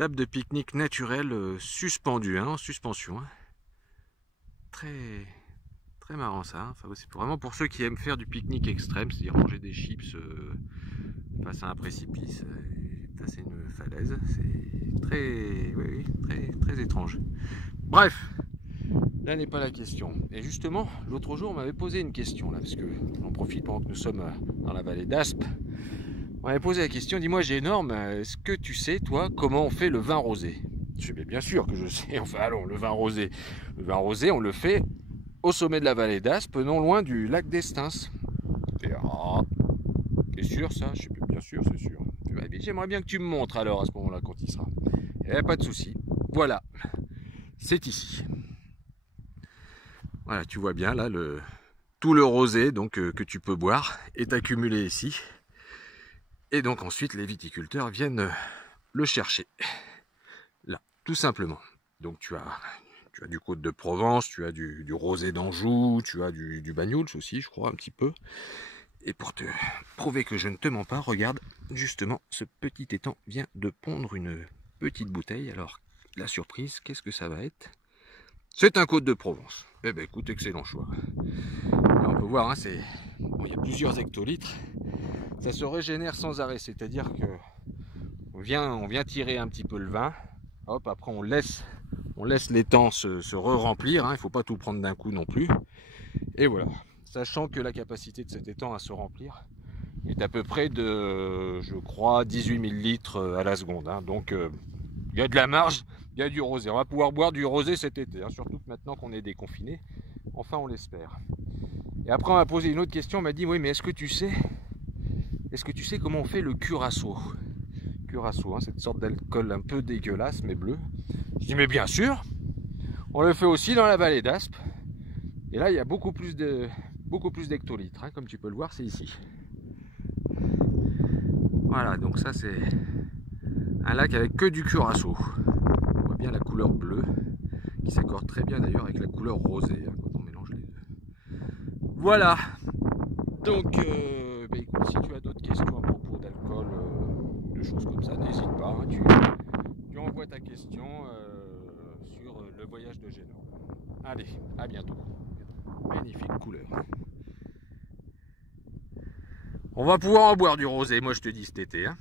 Table de pique-nique naturelle suspendue, hein, en suspension. Hein. Très marrant ça. Hein. Enfin, c'est vraiment pour ceux qui aiment faire du pique-nique extrême, c'est-à-dire manger des chips face à un précipice. C'est une falaise. C'est très, oui, très étrange. Bref, là n'est pas la question. Et justement, l'autre jour, on m'avait posé une question là, parce que j'en profite pendant que nous sommes dans la vallée d'Aspe. On m'avait posé la question, dis-moi Génorme, est-ce que tu sais, toi, comment on fait le vin rosé? Je dis, bien sûr que je sais, enfin allons, le vin rosé. Le vin rosé, on le fait au sommet de la vallée d'Aspe, non loin du lac d'Estaing. Ah, t'es sûr ça? Je dis, bien sûr, c'est sûr. J'aimerais bien que tu me montres alors à ce moment-là quand il sera. Eh, pas de souci. Voilà, c'est ici. Voilà, tu vois bien là, tout le rosé donc, que tu peux boire est accumulé ici. Et donc ensuite, les viticulteurs viennent le chercher. Là, tout simplement. Donc tu as du Côte de Provence, tu as du rosé d'Anjou, tu as du Banyuls aussi, je crois, un petit peu. Et pour te prouver que je ne te mens pas, regarde, justement, ce petit étang vient de pondre une petite bouteille. Alors, la surprise, qu'est-ce que ça va être? C'est un Côte de Provence. Eh ben écoute, excellent choix. Là, on peut voir, hein, bon, il y a plusieurs hectolitres. Ça se régénère sans arrêt, c'est-à-dire que on vient tirer un petit peu le vin. Hop, après on laisse l'étang se re-remplir. Hein, il ne faut pas tout prendre d'un coup non plus. Et voilà. Sachant que la capacité de cet étang à se remplir est à peu près de, je crois, 18 000 litres à la seconde. Hein. Donc, il y a de la marge, il y a du rosé. On va pouvoir boire du rosé cet été, hein, surtout que maintenant qu'on est déconfiné. Enfin, on l'espère. Et après, on m'a posé une autre question. On m'a dit, oui, mais est-ce que tu sais comment on fait le curaçao? Curaçao, hein, cette sorte d'alcool un peu dégueulasse, mais bleu. Je dis, mais bien sûr, on le fait aussi dans la vallée d'Aspe. Et là, il y a beaucoup plus d'hectolitres, hein, comme tu peux le voir, c'est ici. Voilà, donc ça c'est un lac avec que du curaçao. On voit bien la couleur bleue, qui s'accorde très bien d'ailleurs avec la couleur rosée, hein, quand on mélange les deux. Voilà. Donc, écoute, si tu as d'autres questions à propos d'alcool, de choses comme ça, n'hésite pas. Hein, tu envoies ta question sur le voyage de Génorme. Allez, à bientôt. Magnifique couleur. On va pouvoir en boire du rosé, moi je te dis cet été. Hein.